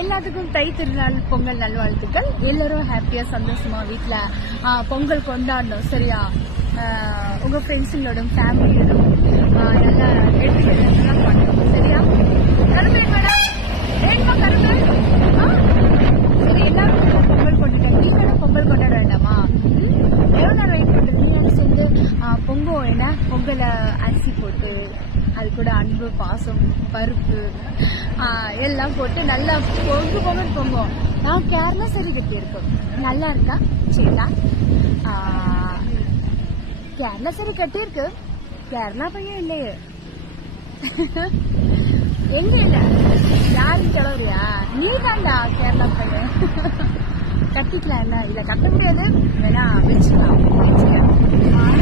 எல்லாத்துக்கும் தை திருநாள் பொங்கல் நல்வாழ்த்துக்கள். எல்லாரும் ஹாப்பியா சந்தோஷமா வீட்டுல பொங்கல் கொண்டாடணும். சரியா? உங்க ஃப்ரெண்ட்ஸுங்களோட ஃபேமிலியோடும் நல்லா எடுத்துக்கலாம் பண்ணணும். சரியா? கரும்பு ஏன்மா கரும்பு? சரி, எல்லாரும் பொங்கல் கொண்டாடுங்க. நீ வேணா பொங்கல் கொண்டாட வேண்டாமா? எவ்வளவு நேரம் வெயிட் பண்றது? நீ சேர்ந்து பொங்கல் என்ன பொங்கலை அரிசி போட்டு அது கூட அன்பு பாசம் பருப்பு எல்லாம் போட்டு நல்லா பொங்கும். நான் கேரளா சரி கட்டி இருக்கோம். நல்லா இருக்கா? சரிடா. கேரளா சரி கட்டி இருக்கு. கேரளா பையன் இல்லையே. எங்க இல்ல? யாரும் கிளவுறியா? நீ தான்டா கேரளா பையன். கட்டிக்கலாம். என்ன இல்ல கட்ட முடியாது, வேணா வச்சுக்கலாம்.